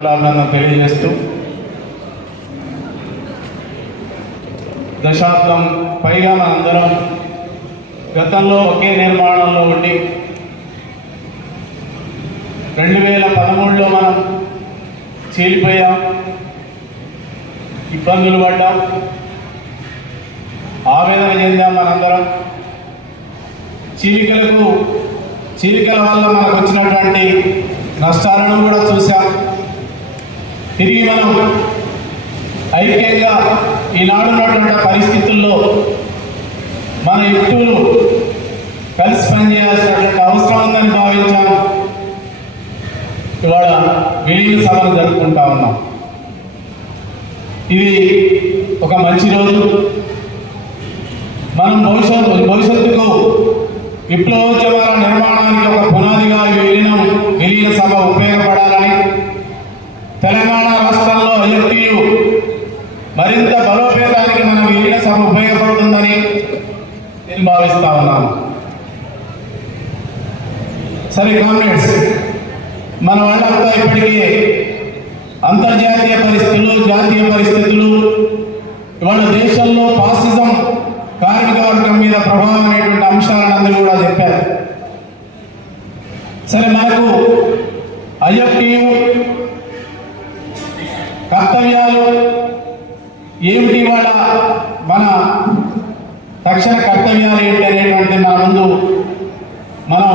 తెలియజేస్తూ దశాబ్దం పైగా మనందరం గతంలో ఒకే నిర్మాణంలో ఉండి రెండు వేల పదమూడులో మనం చీలిపోయాం ఇబ్బందులు పడ్డాం ఆవేదన చెందాం మనందరం. చీలికలకు చీలికల వల్ల మనకు వచ్చినటువంటి నష్టాలను కూడా చూసాం తిరిగి మనం ఐక్యంగా ఈనాడు ఉన్నటువంటి పరిస్థితుల్లో మన యుక్తులు కలిసి పనిచేయాల్సినటువంటి అవసరం ఉందని భావించాను ఇవాళ విలీన సభను జరుపుకుంటా ఉన్నాం. ఇది ఒక మంచి రోజు. మనం భవిష్యత్తు భవిష్యత్తుకు విప్లవోద్యమాల నిర్మాణానికి ఒక పునాదిగా ఈ విలీనం విలీన సభ ఉపయోగపడాలని తెలంగాణ రాష్ట్రంలో ఐఎఫ్టీయు మరింత బలోపేతానికి మనం విలీన సభ ఉపయోగపడుతుందని నేను భావిస్తా ఉన్నాను. సరే కామ్రేడ్స్ మన వాళ్ళంతా ఇప్పటికీ అంతర్జాతీయ పరిస్థితులు జాతీయ పరిస్థితులు ఇవాళ దేశంలో పాసిజం కార్మిక వర్గం మీద ప్రభావం అనేటువంటి అంశాలను అందరూ కూడా చెప్పారు. సరే మనకు ఐఎఫ్టీయు తక్షణ కర్తవ్యాలు ఏంటి అనేటువంటి మన ముందు మనం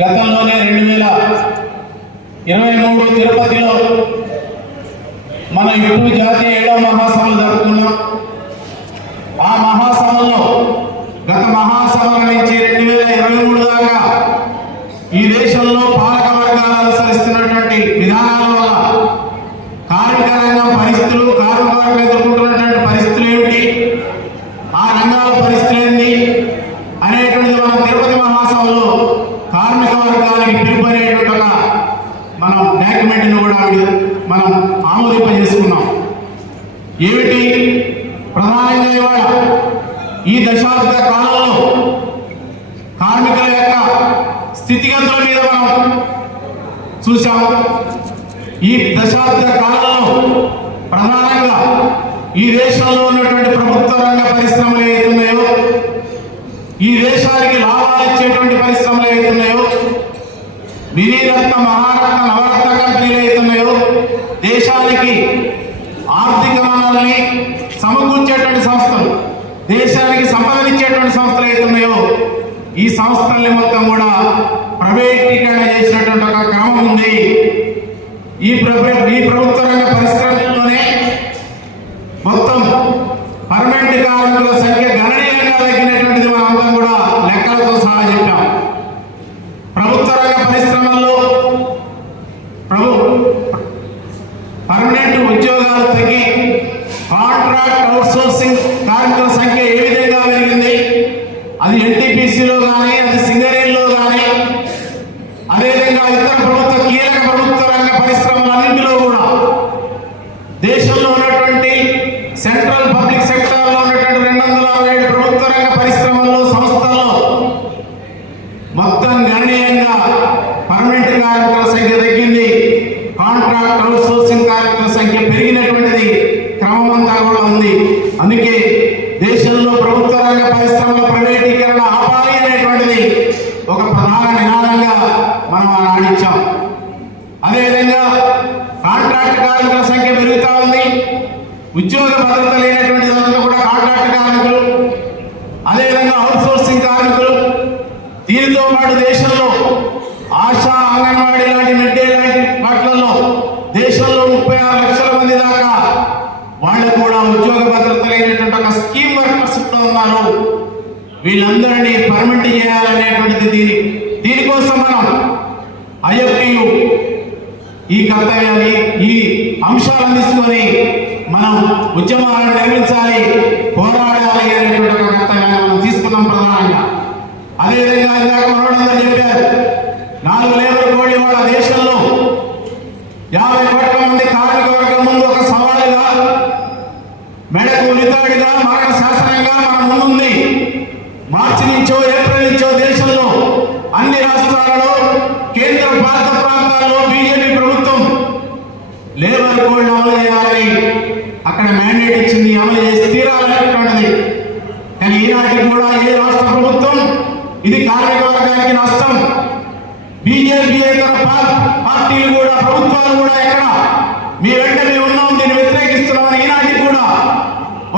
గతంలోనే రెండు వేల ఇరవై మూడు తిరుపతిలో మనం ఇప్పుడు జాతీయ ఏడవ మహాసభలు జరుపుకున్నాం. ఆ మహాసభలో గత మహాసభల నుంచి రెండు వేల ఇరవై మూడు దాకా ఈ దేశంలో పాలక వర్గాలు అనుసరిస్తున్నటువంటి విధానాల వల్ల కార్మిక రంగం పరిస్థితులు కార్మిక వర్గం ఎదుర్కొంటున్నటువంటి పరిస్థితులు ఏమిటి ఆ రంగాల పరిస్థితులు ఏంటి అనేటువంటిది మనం తిరుపతి మహాసభలో కార్మిక వర్గానికి పిలుపు అనేటువంటి ఒక మనం డాక్యుమెంట్ని మనం ఆమోదింపజేసుకున్నాం. ఏమిటి? ప్రధానంగా ఇవాళ ఈ దశాబ్ద కాలంలో కార్మికుల యొక్క స్థితిగతుల మీద మనం చూసాం ఈ దశాబ్ద కాలంలో ప్రధానంగా ఈ దేశంలో ఉన్నటువంటి ప్రభుత్వ రంగ పరిశ్రమలు ఏవైతున్నాయో ఈ దేశానికి లాభాలు ఇచ్చేటువంటి పరిశ్రమలు ఏవైతున్నాయో వినీరత్న మహారత్న నవరత్న కంపెనీలు ఏవైతున్నాయో దేశానికి ఆర్థిక వనరుల్ని సమకూర్చేటువంటి సంస్థలు దేశానికి సంపదనిచ్చేటువంటి సంస్థలు ఏవైతున్నాయో ఈ సంస్థల్ని మొత్తం కూడా ప్రైవేటీకరణ చేసినటువంటి ఒక క్రమం ఉంది. ఈ ప్రభు ఈ ప్రభుత్వ రంగ పరిశ్రమల్లోనే మొత్తం పర్మనెంట్ కార్మికుల సంఖ్య గణనీయంగా తగ్గినటువంటిది మనందరం కూడా లెక్కలతో సహా చెప్పాం. ప్రభుత్వ రంగ పరిశ్రమల్లో ప్రభు పర్మనెంట్ ఉద్యోగాలు తగ్గి కాంట్రాక్ట్ అవుట్సోర్సింగ్ కార్మికుల సంఖ్య ఏ విధంగా పెరిగింది? అది ఎన్టీపీసీలో కానీ అది సింగరేణిలో కానీ అదేవిధంగా ఇతర ప్రభుత్వ రంగ పరిశ్రమలన్నింటిలో కూడా దేశంలో ఉన్నటువంటి సెంట్రల్ పబ్లిక్ సెక్టార్లో ఉన్నటువంటి రెండు వందల అరవై ఏడు ప్రభుత్వ రంగ పరిశ్రమల్లో సంస్థల్లో మొత్తం గణనీయంగా పర్మనెంట్ కార్మికుల సంఖ్య తగ్గింది కాంట్రాక్ట్ అవుట్ సోర్సింగ్ కార్మికుల సంఖ్య పెరిగినటువంటిది క్రమం అంతా కూడా ఉంది అందుకే దేశంలో ప్రభుత్వ రంగ పరిశ్రమల ప్రైవేటీకరణ ఆపాలి అనేటువంటిది ఒక ప్రధాన నినాదంగా మనం ఆనాడిచ్చాం అదేవిధంగా కాంట్రాక్ట్ కార్మికుల సంఖ్య పెరుగుతా ఉంది ఉద్యోగ భద్రత లేనటువంటి దాంట్లో కూడా కాంట్రాక్ట్ కార్మికులు అదేవిధంగా అవుట్ సోర్సింగ్ కార్మికులు దీనితో దేశంలో ఆశా అంగన్వాడీ లాంటి మిడ్డే లాంటి వాటిలలో దేశంలో ముప్పై ఆరు లక్షల మంది దాకా వాళ్ళు కూడా ఉద్యోగ భద్రత లేనటువంటి ఒక స్కీమ్ వర్కర్స్ కూడా ఉన్నారు. వీళ్ళందరినీ పర్మనెంట్ చేయాలనేటువంటిది దీని దీనికోసం మనం ఐఎఫ్టియు ఈ కర్తవ్యాన్ని ఈ అంశాలను తీసుకొని మనం ఉద్యమాలను నిర్మించాలి పోరాడాలి అనేటువంటి ఒక కర్తవ్యాన్ని మనం అదేవిధంగా ఇందాక మనోడందరూ చెప్పారు. నాలుగు లేబర్ కోడి వాళ్ళ దేశంలో యాభై కోట్ల మంది కార్మిక వర్గం ముందు ఒక సవాలుగా మెడకు ఉరితాడిగా మరణ శాసనంగా మన ముందుంది. మార్చి నుంచో ఏప్రిల్ నుంచో దేశంలో అన్ని రాష్ట్రాలలో కేంద్ర పాలిత ప్రాంతాల్లో బీజేపీ ప్రభుత్వం లేబర్ కోడ్ అమలు చేయాలని అక్కడ మ్యాండేట్ ఇచ్చింది అమలు చేసి తీరాలనేటువంటిది కానీ ఈనాటికి కూడా ఏ రాష్ట్ర ప్రభుత్వం ఇది కార్మిక వర్గానికి నష్టం. బీజేపీ పార్టీలు కూడా ప్రభుత్వాలు కూడా ఎక్కడ? మీ వెంట మేము ఉన్నాం దీన్ని వ్యతిరేకిస్తున్నామని ఈనాటికి కూడా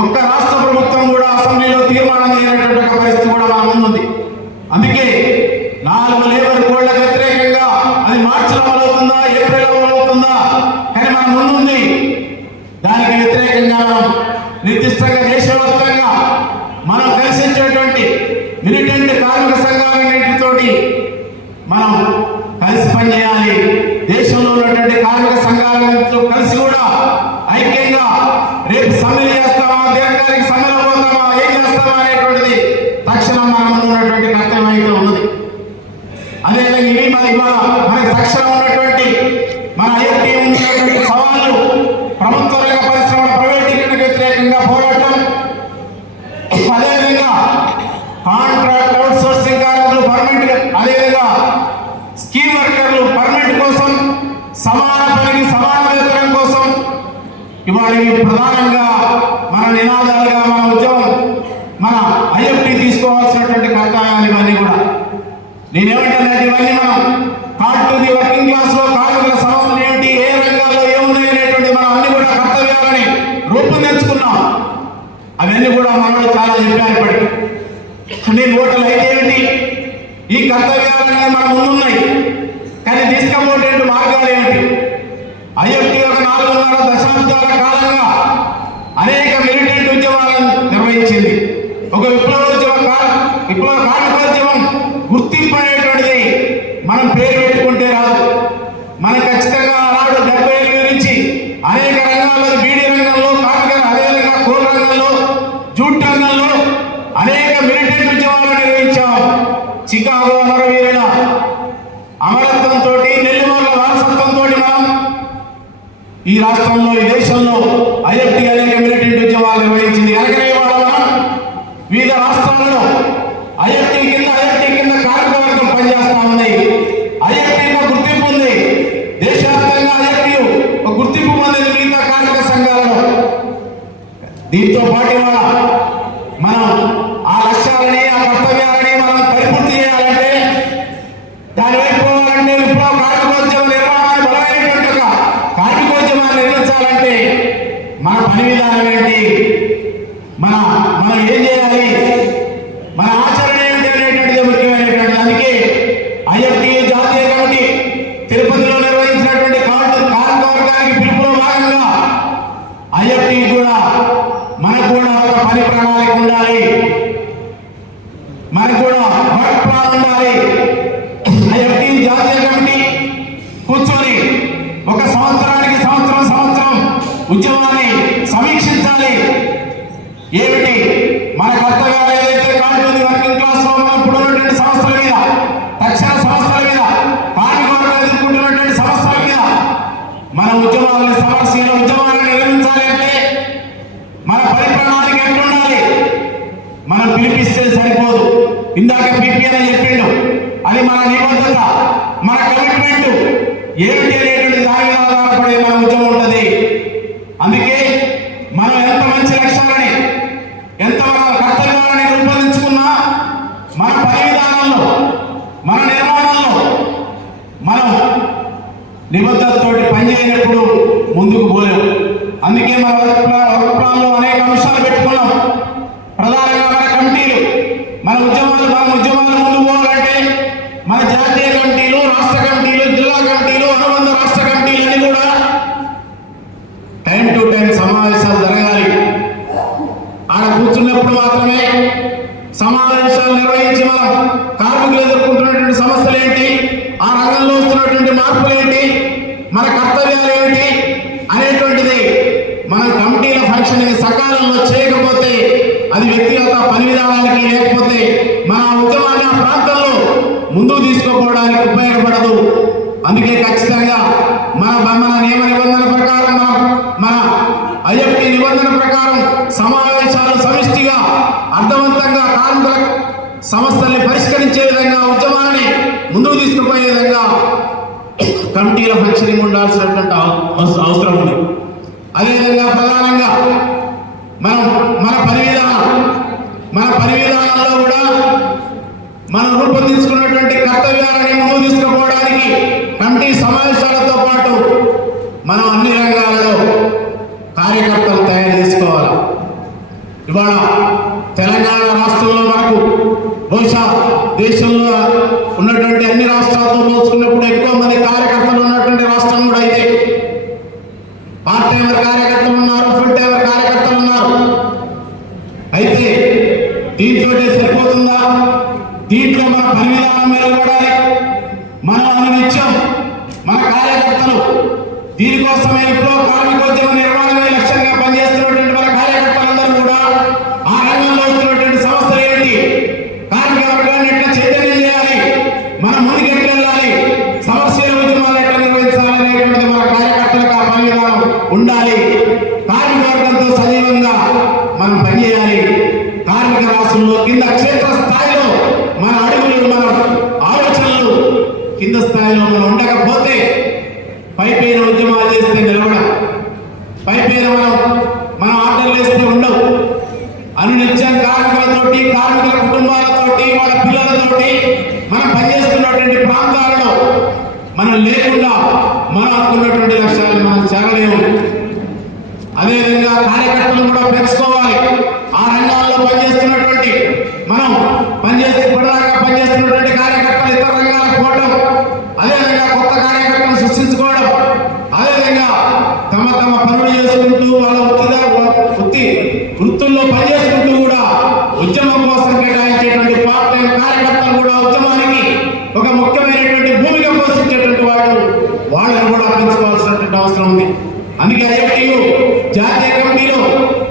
ఒక్క రాష్ట్ర ప్రభుత్వం కూడా అసెంబ్లీలో తీర్మానం చేయనటువంటి పరిస్థితి కూడా మన ముందుంది అందుకే నాలుగు లేబర్ కోళ్ళకు వ్యతిరేకంగా అది మార్చిలో అమలవుతుందా ఏప్రిల్ అమలవుతుందా? కానీ మన ముందుంది దానికి వ్యతిరేకంగా మనం నిర్దిష్టంగా దేశవ్యాప్తంగా మనం కలిసించేటువంటి మిలిటెంట్ కార్మిక సంఘాలన్నింటితోటి మనం కలిసి పనిచేయాలి దేశంలో ఉన్నటువంటి కార్మిక సంఘాలతో కలిసి కూడా ఐక్యంగా రేపు సమ్మెలు చేస్తామా దీర్ఘకాలిక సమ్మెలో పోతామా ఏం చేస్తామా అనేటువంటిది తక్షణం మన ముందు ఉన్నటువంటి కర్తవ్యం అయితే ఉన్నది అదేవిధంగా ఇవి మన ఇవాళ మనకి తక్షణం ఉన్నటువంటి మన ఐఐటి ఉన్నటువంటి సవాళ్ళు ప్రభుత్వ రంగ పరిశ్రమల ప్రైవేటీకరణకు వ్యతిరేకంగా పోరాటం అదేవిధంగా కాంట్రాక్ట్ అవుట్ సోర్సింగ్ కార్మికులు పర్మనెంట్ అదేవిధంగా స్కీమ్ వర్కర్లు పర్మనెంట్ కోసం సమాన పనికి సమాన వేతనం కోసం ఇవాళ ప్రధానంగా మన నినాదాలుగా మన ఉద్యమం మన ఐఎఫ్టీ తీసుకోవాల్సినటువంటి కర్తవ్యాలు ఇవన్నీ కూడా. నేనేమంటానంటే ఇవన్నీ మనం కార్డ్ వర్కింగ్ క్లాస్లో కార్మికుల సమస్యలు ఏంటి? ఏ రంగాల్లో ఏమున్నాయనేటువంటి మనం అన్ని కూడా కర్తవ్యాలని రూపొందించుకున్నాం అవన్నీ కూడా మనలో చాలా చెప్పారు ఇప్పటికి. నేను ఓటర్లు అయితే ఏంటి? ఈ కర్తవ్యాలన్నీ మన ముందున్నాయి. కానీ తీసుకపోయేటువంటి మార్గాలు ఏమిటి ఐఎఫ్టీ ఒక నాలుగున్నర దశాబ్దాల కాలంగా అనేక మిలిటెంట్ ఉద్యమాలను నిర్వహించింది. ఒక విప్లవోద్యమ కా- విప్లవ కార్మికోద్యమం గుర్తింపు అనేటువంటిది మనం పేరు మనం మన కర్తవ్యాలు ఏదైతే కాంటుంది వర్కింగ్ క్లాస్లో మనం ఇప్పుడు ఉన్నటువంటి సమస్యల మీద తక్షణ సంస్థల మీద కార్మిక ఎదుర్కొంటున్నటువంటి సంస్థల మీద మన ఉద్యమాలను సమస్యల ఉద్యమాలను నిర్మించాలి అంటే మన పరిప్రణాళిక ఎట్లుండాలి? మనం పిలిపిస్తే సరిపోదు. ఇందాక పిపి అని చెప్పిండు. అది మన నిబద్ధత మన కమిట్మెంట్ ఏమిటి అనేటువంటి దాని మీద ఆధారపడే మన ఉద్యమం ఉంటుంది అందుకే మనం ఎంత మంచి లక్ష్యాలని ఎంత మన కర్తవ్యాలని రూపొందించుకున్నా మన పని విధానంలో మన నిర్మాణంలో మనం నిబద్ధతతోటి ఎప్పుడు ముందుకు పోలేము. అందుకే మన వర్క్ ప్లా- వర్క్ ప్లాన్లో అనేక అంశాలు పెట్టుకున్నాం. ప్రధానంగా మన కమిటీలు. మన ఉద్యమాలు మన ఉద్యమాలు ముందు పోవాలంటే మన జాతీయ కమిటీలు రాష్ట్ర కమిటీలు జిల్లా కమిటీలు అనుబంధ రాష్ట్ర కమిటీలు అన్ని కూడా టైం టు టైం సమావేశాలు జరగాలి. ఆడ కూర్చున్నప్పుడు మాత్రమే సమావేశాలు నిర్వహించి మనం కార్మికులు ఎదుర్కొంటున్నటువంటి సమస్యలు ఏంటి? ఆ రంగంలో వస్తున్నటువంటి మార్పులు ఏంటి? మన కర్తవ్యాలు ఏంటి అనేటువంటిది మన కమిటీల ఫంక్షన్ సకాలంలో చేయకపోతే అది వ్యక్తిగత పని విధానానికి లేకపోతే మన ఉద్యమాన్ని ఆ ప్రాంతంలో ముందుకు తీసుకోపోవడానికి ఉపయోగపడదు. అందుకే ఖచ్చితంగా మన మన నియమ నిబంధన ప్రకారం మన మన ఐఎఫ్టీ నిబంధన ప్రకారం సమావేశాలు సమిష్టిగా అర్థవంతంగా కార్మికుల సమస్యల్ని పరిష్కరించే విధంగా ఉద్యమాన్ని ముందుకు తీసుకుపోయే విధంగా కమిటీల ఫంక్షనింగ్ ఉండాల్సినటువంటి అవసరం ఉంది. అదేవిధంగా ప్రధానంగా మనం మన పని విధానం మన పని విధానంలో కూడా మనం రూపొందించుకున్నటువంటి కర్తవ్యాలని ముందు తీసుకుపోవడానికి కమిటీ సమావేశాలతో పాటు మనం అన్ని రంగాలలో కార్యకర్తలు తయారు చేసుకోవాలి? ఇవాళ తెలంగాణ రాష్ట్రంలో మనకు బహుశా దేశంలో ఉన్నటువంటి అన్ని రాష్ట్రాలతో పోల్చుకున్నప్పుడు సంవిధానం మన మెరుగుపడాలి మనం అనునిత్యం మన కార్యకర్తలు దీనికోసమే ఇప్పుడు కార్మికోద్యమ నిర్మాణమే లక్ష్యంగా పనిచేస్తున్నటువంటి మన కార్యకర్తలందరూ కూడా ఆ రంగంలో వస్తున్నటువంటి సమస్యలు ఏంటి కార్మిక వర్గాన్ని ఎట్లా చైతన్యం చేయాలి మనం ముందుకు ఎట్లా వెళ్ళాలి సమస్యల ఉద్యమాలు ఎట్లా నిర్వహించాలనేటువంటి మన కార్యకర్తలకు ఆ పని విధానం ఉండాలి. కార్మిక వర్గంతో సజీవంగా మనం పనిచేయాలి. కార్మిక రాష్ట్రంలో కింద క్షేత్ర స్థాయిలో మన అడుగులు మన ఆలోచనలు కింద స్థాయిలో మనం ఉండకపోతే పైపైన ఉద్యమాలు చేస్తే నిలబడం. పైపైన మనం మనం ఆటలు వేస్తే ఉండవు. అనునిత్యం కార్మికులతోటి కార్మికుల కుటుంబాలతోటి వాళ్ళ పిల్లలతోటి మనం పనిచేస్తున్నటువంటి ప్రాంతాలలో మనం లేకుండా మనం అనుకున్నటువంటి లక్ష్యాలను మనం చేరలేము. అదేవిధంగా కార్యకర్తలు కూడా పెంచుకోవాలి. ఆ రంగాల్లో పనిచేస్తున్నటువంటి మనం పనిచేసే ఇప్పటిదాకా పనిచేస్తున్నటువంటి కార్యకర్తలు ఇతర రంగాలకు పోవడం అదేవిధంగా కొత్త కార్యకర్తలు సృష్టించుకోవడం అదేవిధంగా తమ తమ పనులు చేసుకుంటూ వాళ్ళ వృత్తిదా వృత్తి వృత్తులు పనిచేసుకుంటూ కూడా ఉద్యమం కోసం కేటాయించేటువంటి పార్ట్ టైం కార్యకర్తలు కూడా ఉద్యమానికి ఒక ముఖ్యమైనటువంటి భూమిక పోషించేటువంటి వాళ్ళు వాళ్ళని కూడా పెంచుకోవాల్సినటువంటి అవసరం ఉంది అందుకే ఐఎఫ్టియు జాతీయ కమిటీలో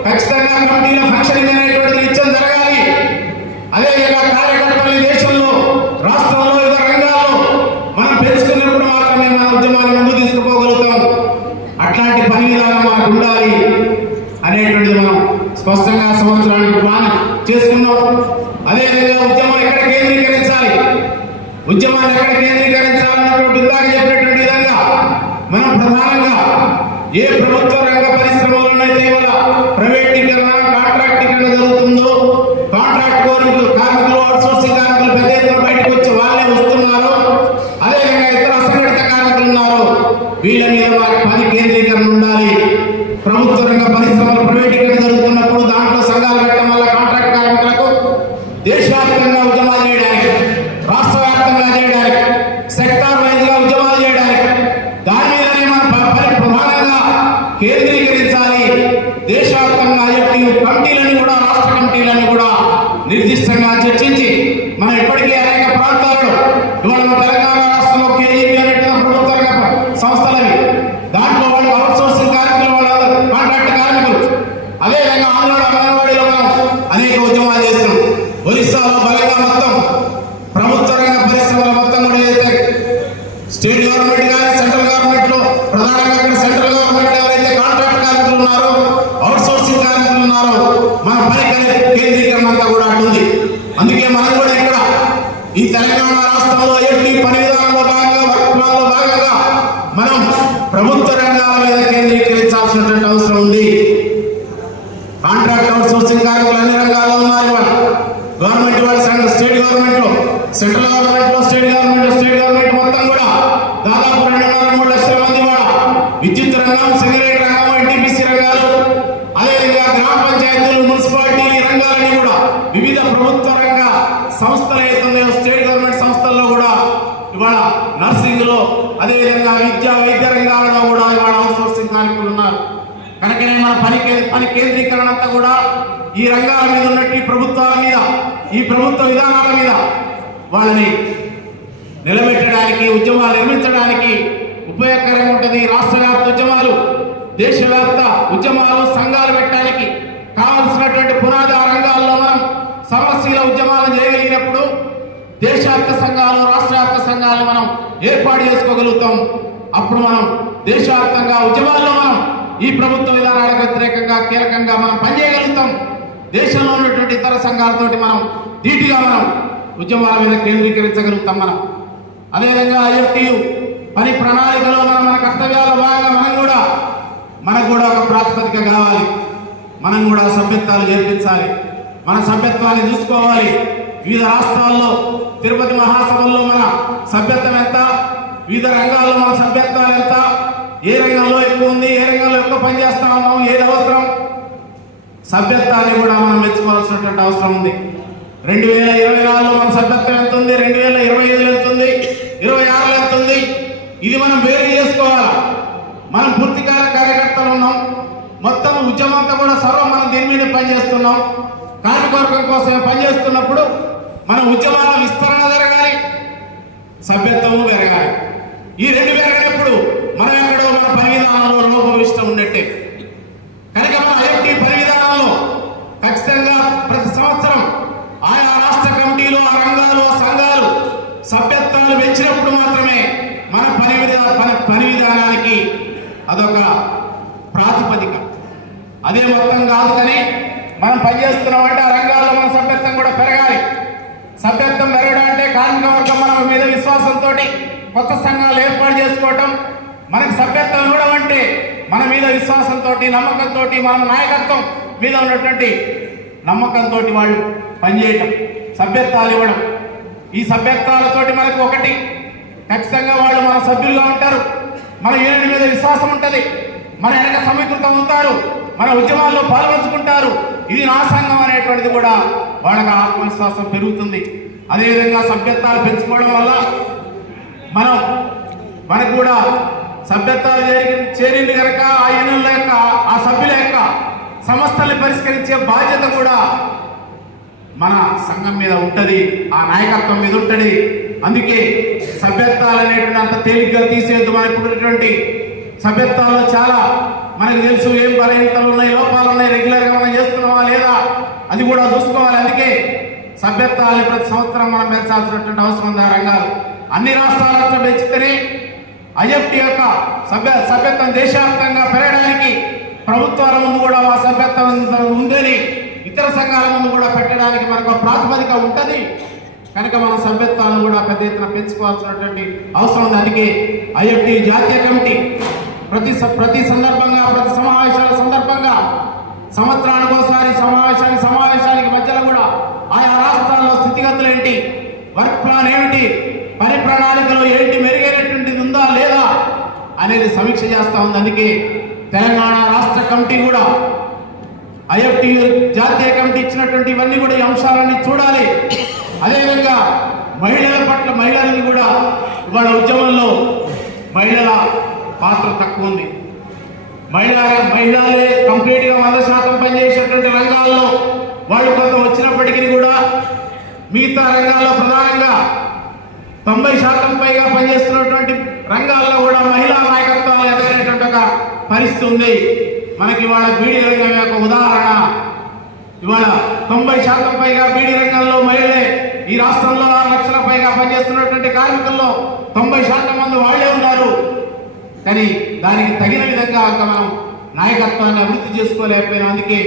ఖచ్చితంగా కమిటీలో ఫంక్షనింగ్ అనేటువంటిది నిత్యం జరగాలి అదేవిధంగా కార్యకర్తలు ఈ దేశంలో రాష్ట్రంలో వివిధ రంగాల్లో మనం పెంచుకున్నప్పుడు మాత్రమే మన ఉద్యమాలను ముందుకు తీసుకుపోగలుగుతాం అట్లాంటి పని విధానం మనకు ఉండాలి అనేటువంటిది మనం స్పష్టంగా సంవత్సరానికి ప్లాన్ చేసుకున్నాం. అదేవిధంగా ఉద్యమం ఎక్కడ కేంద్రీకరించాలి? ఉద్యమాన్ని ఎక్కడ కేంద్రీకరించాలన్నటువంటి ఇందాక చెప్పినటువంటి విధంగా మనం ప్రధానంగా ఏ ప్రభుత్వ రంగ పరిశ్రమలోనైతే ఇవాళ ప్రైవేటీకరణ కాంట్రాక్టీకరణ జరుగుతుందో కాంట్రాక్ట్ కోరికలు కార్మికులు అవుట్సోర్సింగ్ కార్మికులు పెద్ద ఎత్తున బయటకు వచ్చి వాళ్ళే వస్తున్నారు అదేవిధంగా ఇతర అసంఘటిత కార్మికులు ఉన్నారు వీళ్ళ మీద వారి ప్రభుత్వ రంగ పరిశ్రమలు ప్రైవేటీకరణ జరుగుతున్నప్పుడు దాంట్లో సంఘాలు పెట్టడం వల్ల కాంట్రాక్ట్ కార్మికులకు దేశవ్యాప్తంగా ఉద్యమాలు చేయడానికి రాష్ట్ర వ్యాప్తంగా చేయడానికి సెక్టార్ వైజ్గా ఉద్యమాలు చేయడానికి దాని మీదనే మన పని ప్రధానంగా కేంద్రీకరించాలి. దేశవ్యాప్తంగా ఐఎఫ్టియు కమిటీలను కూడా రాష్ట్ర కమిటీలను కూడా నిర్దిష్టంగా చర్చించి మొత్తం ప్రభుత్వ రంగ పరిశ్రమల మొత్తం కూడా ఏదైతే స్టేట్ గవర్నమెంట్ కానీ సెంట్రల్ గవర్నమెంట్లో ప్రధానంగా ఇక్కడ సెంట్రల్ గవర్నమెంట్ ఎవరైతే కాంట్రాక్ట్ కార్మికులు ఉన్నారో అవుట్ సోర్సింగ్ కార్మికులు ఉన్నారో మన పని కేంద్రీకరణ అంతా కూడా అటు ఉంది. అందుకే మనం కూడా ఇక్కడ ఈ తెలంగాణ రాష్ట్రంలో ఏపీ పని విధానంలో భాగంగా వర్క్ భాగంగా మనం ప్రభుత్వ రంగాల మీద కేంద్రీకరించాల్సినటువంటి అవసరం ఉంది. కాంట్రాక్ట్ అవుట్ సోర్సింగ్ కార్మికులు అన్ని రంగాల్లో ఉన్నారు గవర్నమెంట్ గవర్నమెంట్ స్టేట్ గవర్నమెంట్లో సెంట్రల్ గవర్నమెంట్లో స్టేట్ గవర్నమెంట్ స్టేట్ గవర్నమెంట్ మొత్తం కూడా దాదాపు రెండున్నర మూడు లక్షల మంది కూడా విద్యుత్ రంగం సింగరేట్ రంగం ఎన్టీపీసీ రంగాలు అదేవిధంగా గ్రామ పంచాయతీలు మున్సిపాలిటీ ఈ రంగాలన్నీ కూడా వివిధ ప్రభుత్వ రంగ సంస్థలు ఏతున్నాయో స్టేట్ గవర్నమెంట్ సంస్థల్లో కూడా ఇవాళ నర్సింగ్లో అదేవిధంగా విద్య వైద్య రంగాలలో కూడా ఇవాళ అవుట్సోర్సింగ్ కార్మికులు ఉన్నారు. కనుకనే మన పని పని కేంద్రీకరణ అంతా కూడా ఈ రంగాల మీద ఉన్నట్టు ఈ ప్రభుత్వాల మీద ఈ ప్రభుత్వ విధానాల మీద వాళ్ళని నిలబెట్టడానికి ఉద్యమాలు నిర్మించడానికి ఉపయోగకరంగా ఉంటుంది. రాష్ట్ర వ్యాప్త ఉద్యమాలు దేశవ్యాప్త ఉద్యమాలు సంఘాలు పెట్టడానికి కావలసినటువంటి పునాది రంగాల్లో మనం సమస్యల ఉద్యమాలు చేయగలిగినప్పుడు దేశవ్యాప్త సంఘాలు రాష్ట్ర వ్యాప్త సంఘాలు మనం ఏర్పాటు చేసుకోగలుగుతాం. అప్పుడు మనం దేశవ్యాప్తంగా ఉద్యమాల్లో మనం ఈ ప్రభుత్వ విధానాలకు వ్యతిరేకంగా కీలకంగా మనం పనిచేయగలుగుతాం. దేశంలో ఉన్నటువంటి ఇతర సంఘాలతోటి మనం ధీటుగా మనం ఉద్యమాల మీద కేంద్రీకరించగలుగుతాం మనం. అదేవిధంగా ఐఎఫ్టియు పని ప్రణాళికలో మనం మన కర్తవ్యాల భాగంగా మనం కూడా మనకు కూడా ఒక ప్రాతిపదిక కావాలి. మనం కూడా సభ్యత్వాలు చేర్పించాలి. మన సభ్యత్వాన్ని చూసుకోవాలి. వివిధ రాష్ట్రాల్లో తిరుపతి మహాసభల్లో మన సభ్యత్వం ఎంత? వివిధ రంగాల్లో మన సభ్యత్వాలు ఎంత? ఏ రంగంలో ఎక్కువ ఉంది? ఏ రంగంలో ఎక్కువ పనిచేస్తా ఉన్నాం? ఏది అవసరం? సభ్యత్వాన్ని కూడా మనం మెచ్చుకోవాల్సినటువంటి అవసరం ఉంది. రెండు వేల ఇరవై నాలుగులో మన సభ్యత్వం ఎంత ఉంది రెండు వేల ఇరవై ఐదులో ఎంత ఉంది ఇరవై ఆరులో ఎంత ఉంది ఇది మనం వేరు చేసుకోవాలి? మనం పూర్తికాల కార్యకర్తలు ఉన్నాం. మొత్తం ఉద్యమం అంతా కూడా సర్వం మనం దీని మీద పనిచేస్తున్నాం. కార్మికవర్గం కోసమే పనిచేస్తున్నప్పుడు మన ఉద్యమాల విస్తరణ జరగాలి సభ్యత్వము పెరగాలి. ఈ రెండు పెరగనప్పుడు మనం ఎక్కడో మన పని విధానంలో ఇష్టం ఉన్నట్టే కనుక మన ఐఎఫ్టీ పని విధానంలో ఖచ్చితంగా ప్రతి సంవత్సరం ఆయా రాష్ట్ర కమిటీలు ఆ రంగాలు సంఘాలు సభ్యత్వాలు పెంచినప్పుడు మాత్రమే మన పని విధా మన పని విధానానికి అదొక ప్రాతిపదిక. అదే మొత్తం కాదు కానీ మనం పనిచేస్తున్నామంటే ఆ రంగాల్లో మన సభ్యత్వం కూడా పెరగాలి. సభ్యత్వం పెరగడం అంటే కార్మిక వర్గం మన మీద విశ్వాసంతో కొత్త సంఘాలు ఏర్పాటు చేసుకోవటం మనకు సభ్యత్వం ఇవ్వడం అంటే మన మీద విశ్వాసంతో నమ్మకంతో మన నాయకత్వం మీద ఉన్నటువంటి నమ్మకంతో వాళ్ళు పనిచేయటం. సభ్యత్వాలు ఇవ్వడం. ఈ సభ్యత్వాలతోటి మనకు ఒకటి ఖచ్చితంగా వాళ్ళు మన సభ్యులుగా ఉంటారు. మన ఏడు మీద విశ్వాసం ఉంటుంది. మన వెనక సమీకృతం ఉంటారు. మన ఉద్యమాల్లో పాల్పంచుకుంటారు. ఇది నా సంఘం అనేటువంటిది కూడా వాళ్ళకి ఆత్మవిశ్వాసం పెరుగుతుంది. అదేవిధంగా సభ్యత్వాలు పెంచుకోవడం వల్ల మనం మనకు కూడా సభ్యత్వాలు చేరి చేరింది కనుక ఆ యూనియన్ల యొక్క ఆ సభ్యుల యొక్క సమస్యల్ని పరిష్కరించే బాధ్యత కూడా మన సంఘం మీద ఉంటుంది ఆ నాయకత్వం మీద ఉంటుంది. అందుకే సభ్యత్వాలు అనేటువంటి అంత తేలిగ్గా తీసేద్దు మన ఇప్పుడున్నటువంటి సభ్యత్వాల్లో చాలా మనకు తెలుసు ఏం బలహీనతలు ఉన్నాయి లోపాలు ఉన్నాయి రెగ్యులర్గా మనం చేస్తున్నావా లేదా అది కూడా చూసుకోవాలి. అందుకే సభ్యత్వాలని ప్రతి సంవత్సరం మనం పెంచాల్సినటువంటి అవసరం ఉంది ఆ రంగాలు. అన్ని రాష్ట్రాలతో పెంచితేనే ఐఎఫ్టి యొక్క సభ్య సభ్యత్వం దేశవ్యాప్తంగా పెరగడానికి ప్రభుత్వాల ముందు కూడా ఆ సభ్యత్వం ఉందని ఇతర సంఘాల ముందు కూడా పెట్టడానికి మనకు ఒక ప్రాతిపదిక ఉంటుంది. కనుక మన సభ్యత్వాలను కూడా పెద్ద ఎత్తున పెంచుకోవాల్సినటువంటి అవసరం ఉంది. అందుకే ఐఎఫ్టి జాతీయ కమిటీ ప్రతి స- ప్రతి సందర్భంగా ప్రతి సమావేశాల సందర్భంగా సంవత్సరానికి ఒకసారి సమావేశానికి సమావేశానికి మధ్యలో కూడా ఆయా రాష్ట్రాల్లో స్థితిగతులు ఏంటి? వర్క్ ప్లాన్ ఏమిటి? పని ప్రణాళికలో ఏంటి మెరుగైనటువంటిది ఉందా లేదా అనేది సమీక్ష చేస్తా ఉంది. అందుకే తెలంగాణ రాష్ట్ర కమిటీ కూడా ఐఎఫ్టి జాతీయ కమిటీ ఇచ్చినటువంటి ఇవన్నీ కూడా ఈ అంశాలన్నీ చూడాలి. అదేవిధంగా మహిళల పట్ల మహిళల్ని కూడా ఇవాళ ఉద్యమంలో మహిళల పాత్ర తక్కువ ఉంది. మహిళ మహిళలే కంప్లీట్గా వంద శాతం పనిచేసేటువంటి రంగాల్లో వాళ్ళు కొంత వచ్చినప్పటికీ కూడా మిగతా రంగాల్లో ప్రధానంగా తొంభై శాతం పైగా పనిచేస్తున్నటువంటి రంగాల్లో కూడా మహిళా నాయకత్వాలు ఎదగనేటువంటి ఒక పరిస్థితి ఉంది. మనకి ఇవాళ బీడీ రంగం యొక్క ఉదాహరణ. ఇవాళ తొంభై శాతం పైగా బీడీ రంగంలో మహిళలే ఈ రాష్ట్రంలో ఆరు లక్షల పైగా పనిచేస్తున్నటువంటి కార్మికుల్లో తొంభై శాతం మంది వాళ్ళే ఉన్నారు. కానీ దానికి తగిన విధంగా మనం నాయకత్వాన్ని అభివృద్ధి చేసుకోలేకపోయినా. అందుకే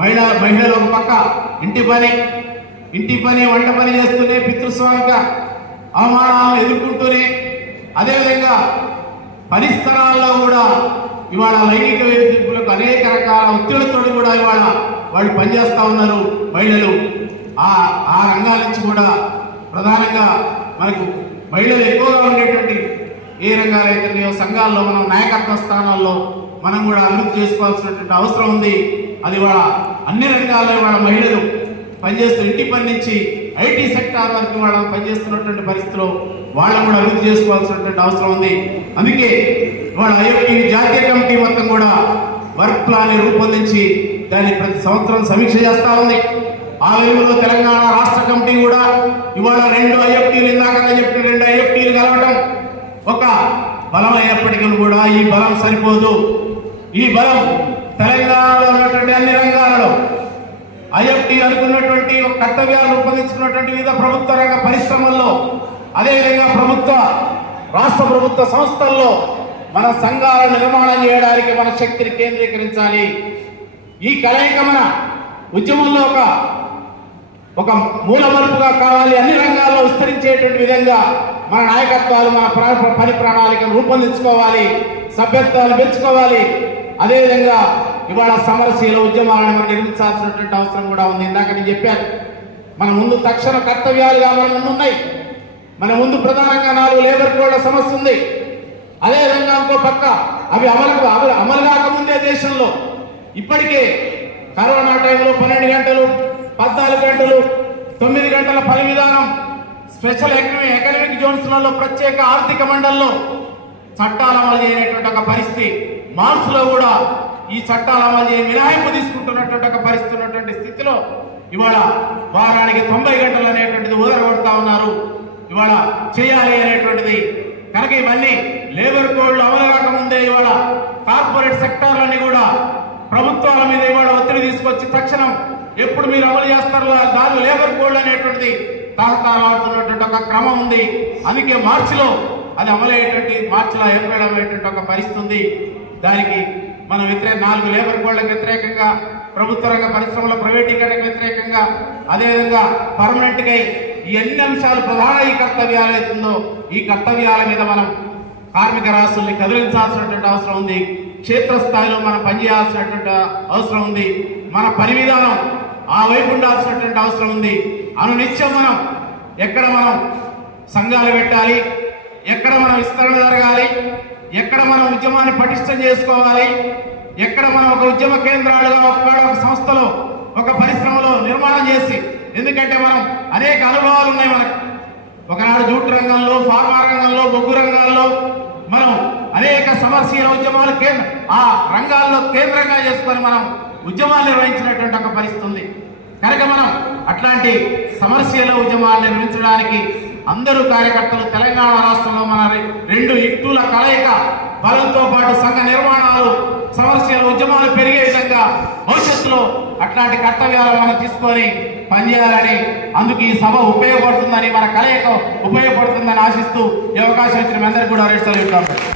మహిళ మహిళలు ఒక పక్క ఇంటి పని ఇంటి పని వంట పని చేస్తూనే పితృస్వామిక అవమానాలను ఎదుర్కొంటూనే అదేవిధంగా పరిస్థరాల్లో కూడా ఇవాళ లైంగిక వేధింపులకు అనేక రకాల ఒత్తిడితో కూడా ఇవాళ వాళ్ళు పనిచేస్తూ ఉన్నారు మహిళలు. ఆ ఆ రంగాల నుంచి కూడా ప్రధానంగా మనకు మహిళలు ఎక్కువగా ఉండేటువంటి ఏ రంగాలు సంఘాల్లో మనం నాయకత్వ స్థానాల్లో మనం కూడా అభివృద్ధి చేసుకోవాల్సినటువంటి అవసరం ఉంది. అది వాళ్ళ అన్ని రంగాల్లో వాళ్ళ మహిళలు పనిచేస్తూ ఇంటి పని నుంచి ఐటీ సెక్టార్ వరకు వాళ్ళ పనిచేస్తున్నటువంటి పరిస్థితిలో వాళ్ళని కూడా అభివృద్ధి చేసుకోవాల్సినటువంటి అవసరం ఉంది. అందుకే వాళ్ళ ఐఎఫ్టీ జాతీయ కమిటీ మొత్తం కూడా వర్క్ ప్లాన్ రూపొందించి దాన్ని ప్రతి సంవత్సరం సమీక్ష చేస్తా ఉంది. ఆ వెలుగులో తెలంగాణ రాష్ట్ర కమిటీ కూడా ఇవాళ రెండు ఐఎఫ్టీలు ఇందాక చెప్పిన రెండు ఐఎఫ్టీలు కలవటం ఒక బలం అయినప్పటికీ కూడా ఈ బలం సరిపోదు. ఈ బలం తెలంగాణలో ఉన్నటువంటి అన్ని రంగాలలో ఐఎఫ్టీ అనుకున్నటువంటి ఒక కర్తవ్యాలు రూపొందించుకున్నటువంటి వివిధ ప్రభుత్వ రంగ పరిశ్రమల్లో అదేవిధంగా ప్రభుత్వ రాష్ట్ర ప్రభుత్వ సంస్థల్లో మన సంఘాల నిర్మాణం చేయడానికి మన శక్తిని కేంద్రీకరించాలి. ఈ కలయిక మన ఉద్యమంలో ఒక ఒక మూలమలుపుగా కావాలి. అన్ని రంగాల్లో విస్తరించేటువంటి విధంగా మన నాయకత్వాలు మన పని ప్రణాళికను రూపొందించుకోవాలి. సభ్యత్వాలు పెంచుకోవాలి. అదేవిధంగా ఇవాళ సమరశీల ఉద్యమాలను మనం నిర్మించాల్సినటువంటి అవసరం కూడా ఉంది. ఇందాక నేను చెప్పాను మన ముందు తక్షణ కర్తవ్యాలుగా మన ముందు ఉన్నాయి. మన ముందు ప్రధానంగా నాలుగు లేబర్ కోడ్ల సమస్య ఉంది. అదేవిధంగా ఇంకో పక్క. అవి అమలు అమలు అమలు కాకముందే దేశంలో. ఇప్పటికే కరోనా టైంలో పన్నెండు గంటలు పద్నాలుగు గంటలు తొమ్మిది గంటల పని విధానం. స్పెషల్ ఎకనమీ ఎకనమిక్ జోన్స్లలో ప్రత్యేక ఆర్థిక మండల్లో చట్టాలు అమలు చేయనటువంటి ఒక పరిస్థితి. మార్చిలో కూడా ఈ చట్టాలు అమలు చేయ మినహాయింపు తీసుకుంటున్నటువంటి ఒక పరిస్థితి ఉన్నటువంటి స్థితిలో ఇవాళ వారానికి తొంభై గంటలు అనేటువంటిది ఉదరగొడతా ఉన్నారు. ఇవాళ చేయాలి అనేటువంటిది కనుక ఇవన్నీ లేబర్ కోడ్లు అమలు కాకముందే ఇవాళ కార్పొరేట్ సెక్టార్లన్నీ కూడా ప్రభుత్వాల మీద ఇవాళ ఒత్తిడి తీసుకొచ్చి తక్షణం ఎప్పుడు మీరు అమలు చేస్తారో దాని లేబర్ కోడ్ అనేటువంటిది తాహతాలాడుతున్నటువంటి ఒక క్రమం ఉంది. అందుకే మార్చిలో అది అమలయ్యేటువంటి మార్చిలో ఏప్రిల్ అమలయ్యేటువంటి ఒక పరిస్థితి ఉంది. దానికి మనం వ్యతిరేక నాలుగు లేబర్ కోడ్లకు వ్యతిరేకంగా ప్రభుత్వ రంగ పరిశ్రమల ప్రైవేటీకరణకు వ్యతిరేకంగా అదేవిధంగా పర్మనెంట్గా ఈ ఎన్ని అంశాలు ప్రధాన ఈ కర్తవ్యాలు అవుతుందో ఈ కర్తవ్యాల మీద మనం కార్మిక రాష్ట్రాల్ని కదిలించాల్సినటువంటి అవసరం ఉంది. క్షేత్రస్థాయిలో మనం పనిచేయాల్సినటువంటి అవసరం ఉంది. మన పని విధానం ఆ వైపు ఉండాల్సినటువంటి అవసరం ఉంది. అనునిత్యం మనం ఎక్కడ మనం సంఘాలు పెట్టాలి ఎక్కడ మనం విస్తరణ జరగాలి ఎక్కడ మనం ఉద్యమాన్ని పటిష్టం చేసుకోవాలి ఎక్కడ మనం ఒక ఉద్యమ కేంద్రాలుగా ఒక సంస్థలో ఒక పరిశ్రమలో నిర్మాణం చేసి ఎందుకంటే మనం అనేక అనుభవాలు ఉన్నాయి మనకు. ఒకనాడు జూట్ రంగంలో ఫార్మా రంగంలో బొగ్గు రంగాల్లో మనం అనేక సమస్యల ఉద్యమాలు కేంద్ర ఆ రంగాల్లో కేంద్రంగా చేసుకొని మనం ఉద్యమాలు నిర్వహించినటువంటి ఒక పరిస్థితి ఉంది. కనుక మనం అట్లాంటి సమస్యల ఉద్యమాలు నిర్మించడానికి అందరూ కార్యకర్తలు తెలంగాణ రాష్ట్రంలో మన రెండు ఇట్టుల కలయిక బలంతో పాటు సంఘ నిర్మాణాలు సమస్యల ఉద్యమాలు పెరిగే విధంగా భవిష్యత్తులో అట్లాంటి కర్తవ్యాలు మనం తీసుకొని పనిచేయాలని అందుకు ఈ సభ ఉపయోగపడుతుందని మన కలయిక ఉపయోగపడుతుందని ఆశిస్తూ ఈ అవకాశం ఇచ్చిన మీ అందరికీ కూడా రెస్ట్